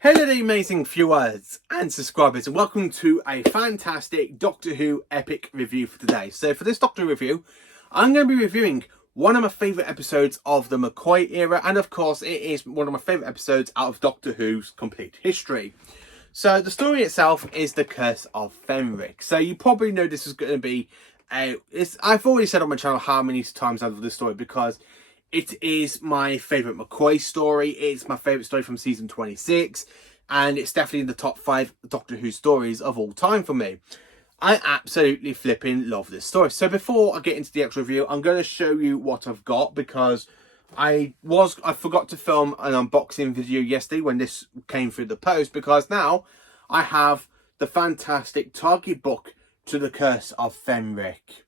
Hello there, amazing viewers and subscribers, and welcome to a fantastic Doctor Who epic review for today. So for this Doctor review, I'm going to be reviewing one of my favourite episodes of the McCoy era, and of course it is one of my favourite episodes out of Doctor Who's complete history. So the story itself is The Curse of Fenric. So you probably know this is going to be I've already said on my channel how many times I love this story because it is my favourite McCoy story. It's my favourite story from season 26. And it's definitely in the top 5 Doctor Who stories of all time for me. I absolutely flipping love this story. So before I get into the actual review, I'm going to show you what I've got because I forgot to film an unboxing video yesterday when this came through the post, because now I have the fantastic Target book to The Curse of Fenric.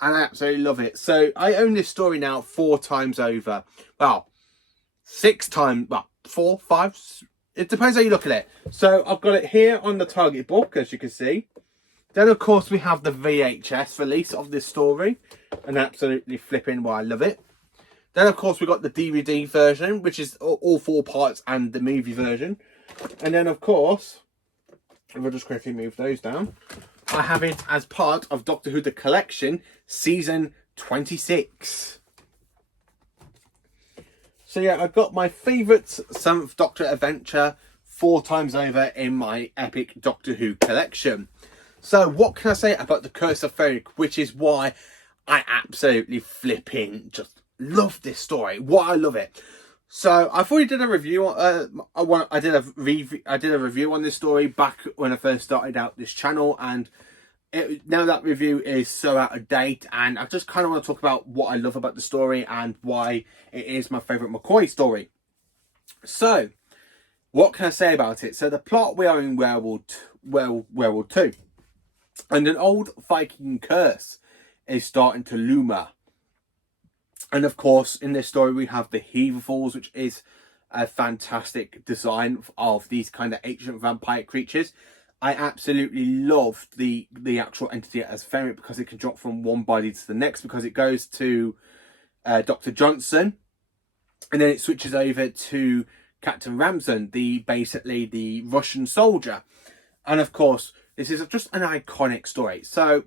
And I absolutely love it. So I own this story now 4 times over. Well, 6 times, well, 4, 5, it depends how you look at it. So I've got it here on the Target book, as you can see. Then, of course, we have the VHS release of this story. And absolutely flipping, well, I love it. Then, of course, we got the DVD version, which is all 4 parts, and the movie version. And then, of course, if I just quickly move those down, I have it as part of Doctor Who The Collection, Season 26. So yeah, I've got my favourite 7th Doctor adventure 4 times over in my epic Doctor Who collection. So what can I say about The Curse of Fenric, which is why I absolutely flipping just love this story. Why I love it. So I've already did a review. I did a review on this story back when I first started out this channel, and now that review is so out of date, and I just kind of want to talk about what I love about the story and why it is my favourite McCoy story. So, what can I say about it? So the plot, we are in World 2, and an old Viking curse is starting to loomer. And of course, in this story, we have the Heaverfalls, which is a fantastic design of these kind of ancient vampire creatures. I absolutely love the actual entity as Fenric because it can drop from one body to the next, because it goes to Dr. Johnson, and then it switches over to Captain Ramson, basically the Russian soldier. And of course, this is just an iconic story. So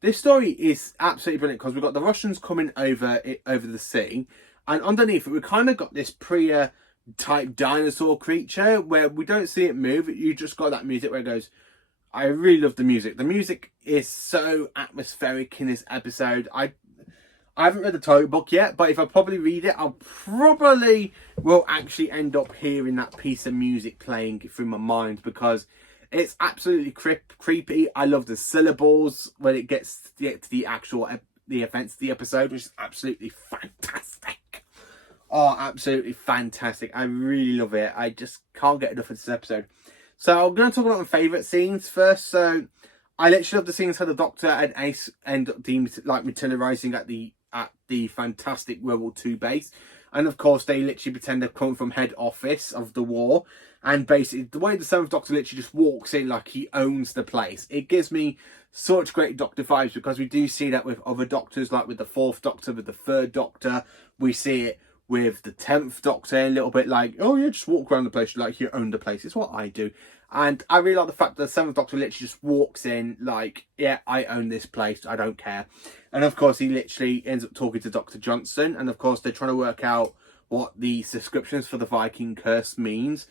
this story is absolutely brilliant because we've got the Russians coming over the sea, and underneath it we kind of got this Priya type dinosaur creature where we don't see it move. You just got that music where it goes. I really love the music. The music is so atmospheric in this episode. I haven't read the Target book yet, but if I probably read it, I'll probably will actually end up hearing that piece of music playing through my mind because it's absolutely creepy. I love the syllables when it gets to the actual events of the episode, which is absolutely fantastic. Oh, absolutely fantastic. I really love it. I just can't get enough of this episode. So I'm going to talk about my favourite scenes first. So I literally love the scenes how the Doctor and Ace end up materialising at the fantastic World War II base. And of course, they literally pretend they've come from head office of the war. And basically, the way the 7th Doctor literally just walks in like he owns the place. It gives me such great Doctor vibes, because we do see that with other Doctors, like with the 4th Doctor, with the 3rd Doctor. We see it with the 10th Doctor, a little bit like, oh yeah, just walk around the place like you own the place. It's what I do. And I really like the fact that the 7th Doctor literally just walks in like, yeah, I own this place, I don't care. And of course, he literally ends up talking to Dr. Johnson, and of course, they're trying to work out what the subscriptions for the Viking curse means.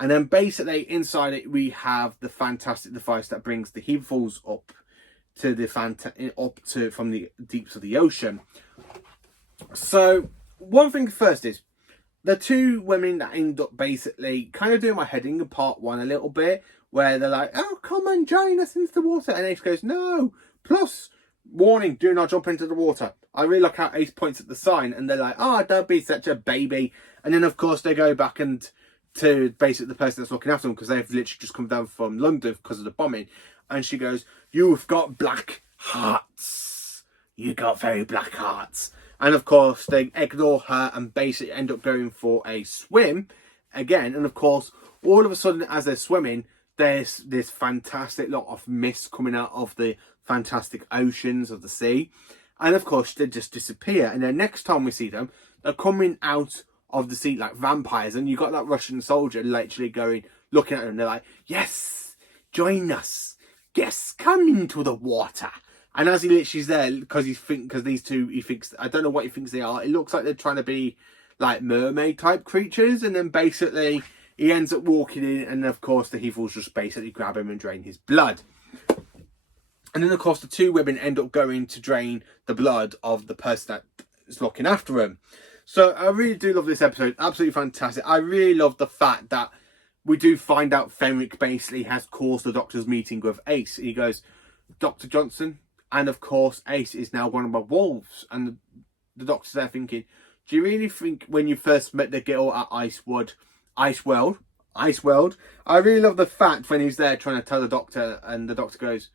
And then basically inside it, we have the fantastic device that brings the Heaverfalls up to from the deeps of the ocean. So one thing first is the 2 women that end up basically kind of doing my head in part 1 a little bit, where they're like, oh, come and join us into the water. And Ace goes, no, plus, warning, do not jump into the water. I really like how Ace points at the sign, and they're like, oh, don't be such a baby. And then, of course, they go back to basically the person that's looking after them, because they've literally just come down from London because of the bombing. And she goes, you've got black hearts. You got very black hearts. And of course, they ignore her and basically end up going for a swim again. And of course, all of a sudden, as they're swimming, there's this fantastic lot of mist coming out of the fantastic oceans of the sea. And of course, they just disappear. And then next time we see them, they're coming out of the sea, like vampires, and you got that Russian soldier literally going, looking at them, they're like, yes, join us, yes, come into the water. And as he literally's there, because these two, he thinks, I don't know what he thinks they are, it looks like they're trying to be like mermaid type creatures, and then basically he ends up walking in, and of course the He-Fools just basically grab him and drain his blood. And then of course the two women end up going to drain the blood of the person that is looking after him. So I really do love this episode, absolutely fantastic. I really love the fact that we do find out Fenric basically has caused the Doctor's meeting with Ace. He goes, Dr. Johnson, and of course Ace is now one of my wolves. And the Doctor's there thinking, do you really think when you first met the girl at Ice World, I really love the fact when he's there trying to tell the Doctor, and the Doctor goes,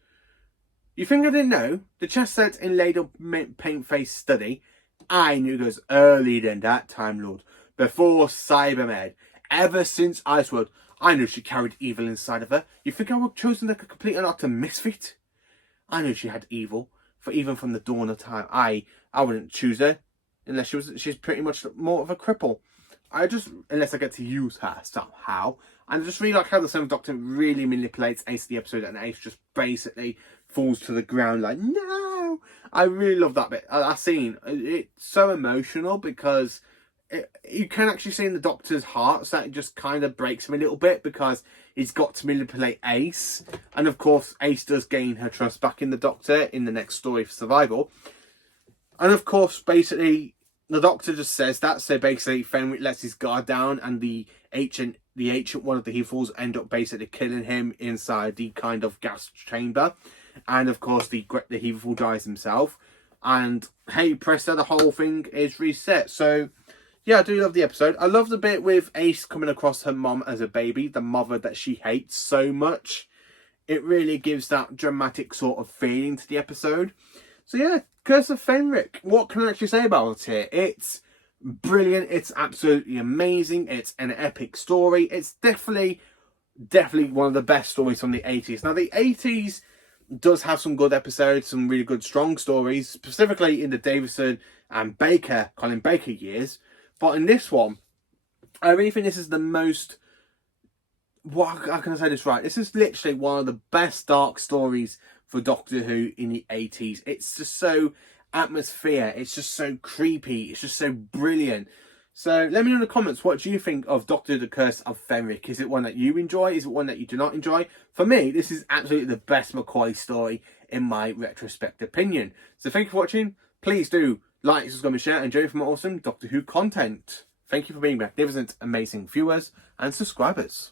you think I didn't know? The chest set in Ladle Paint Face study, I knew it goes earlier than that, Time Lord, before Cybermed. Ever since Ice World, I knew she carried evil inside of her. You think I would have chosen like a complete and utter misfit? I knew she had evil, for even from the dawn of time, I wouldn't choose her unless she's pretty much more of a cripple. Unless I get to use her somehow. And I just really like how the Seventh Doctor really manipulates Ace the episode, and Ace just basically falls to the ground like, no! I really love that bit. That scene, it's so emotional because you can actually see in the Doctor's heart that it just kind of breaks him a little bit because he's got to manipulate Ace. And of course, Ace does gain her trust back in the Doctor in the next story for Survival. And of course, basically, the Doctor just says that. So basically, Fenric lets his guard down, and the ancient one of the He-Fools end up basically killing him inside the kind of gas chamber. And of course, the He-Fool dies himself. And hey, presto, the whole thing is reset. So yeah, I do love the episode. I love the bit with Ace coming across her mom as a baby, the mother that she hates so much. It really gives that dramatic sort of feeling to the episode. So yeah, Curse of Fenric. What can I actually say about it here? It's brilliant. It's absolutely amazing. It's an epic story. It's definitely one of the best stories from the 80s. Now, the 80s does have some good episodes, some really good strong stories, specifically in the Davison and Colin Baker years. But in this one, I really think this is the most... How can I say this right? This is literally one of the best dark stories for Doctor Who in the 80s. It's just so atmosphere. It's just so creepy. It's just so brilliant. So let me know in the comments, what do you think of Doctor the Curse of Fenric? Is it one that you enjoy? Is it one that you do not enjoy? For me, this is absolutely the best McCoy story in my retrospect opinion. So thank you for watching. Please do like, subscribe and share, and join for more awesome Doctor Who content. Thank you for being magnificent, amazing viewers and subscribers.